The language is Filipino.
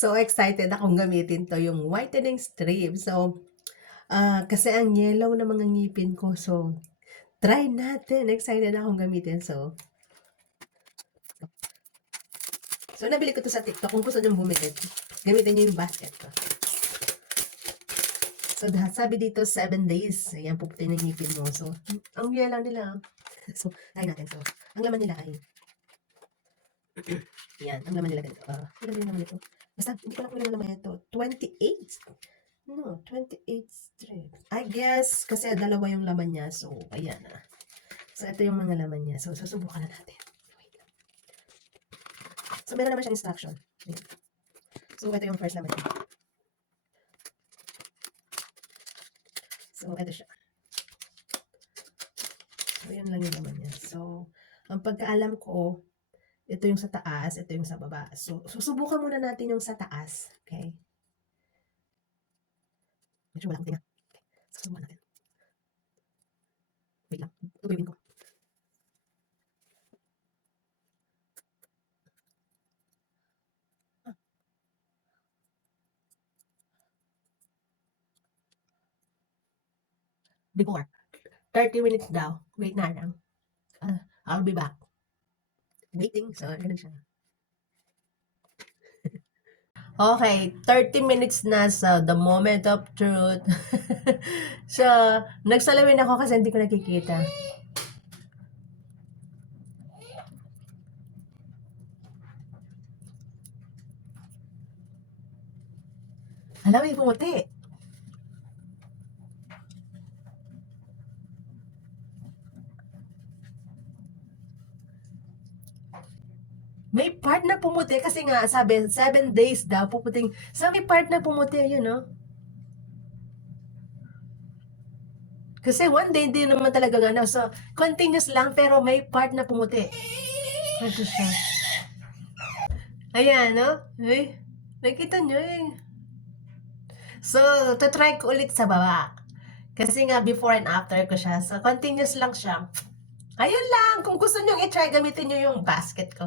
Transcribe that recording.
So excited akong gamitin 'to, yung whitening strip. So, kasi ang yellow na mga ngipin ko. So, try natin. Excited akong gamitin. So nabili ko 'to sa TikTok. Kung gusto niyong bumili, gamitin niyo yung basket ko. So, sabi dito 7 days. Ayan, puputi ng ngipin mo. So, ang yellow nila. So, try natin. So, ang laman nila ay yan, ang laman nila ganito. Ilan yung laman nito? Basta, hindi ko lang kung ilan laman ito. 28. No, 28 strip. I guess, kasi dalawa yung laman niya. So, ayan na. So, ito yung mga laman niya. So, susubukan na natin. Wait lang. So, meron naman siyang instruction. Ayan. So, ito yung first laman niya. So, ito siya. So, yun lang yung laman niya. So, ang pagkaalam ko, ito yung sa taas, ito yung sa baba. So, susubukan muna natin yung sa taas. Okay? Medyo wala akong tinga. Okay. Susubukan natin. Wait lang. Tutuyuin ko. Before. 30 minutes daw. Wait na lang. I'll be back. Waiting. So, ganun siya. Okay, 30 minutes na sa the moment of truth. So, nagsalamin ako kasi hindi ko nakikita. Alam, may pumuti. May part na pumuti kasi nga sabi 7 days daw puputing. So may part na pumuti yun, no? Kasi 1 day din naman talaga ano. So continuous lang pero may part na pumuti. Ito siya. Ayan, no? Ay, nakita nyo eh. So, try ko ulit sa baba. Kasi nga before and after ko siya. So continuous lang siya. Ayun lang. Kung gusto nyo i-try, gamitin nyo yung basket ko.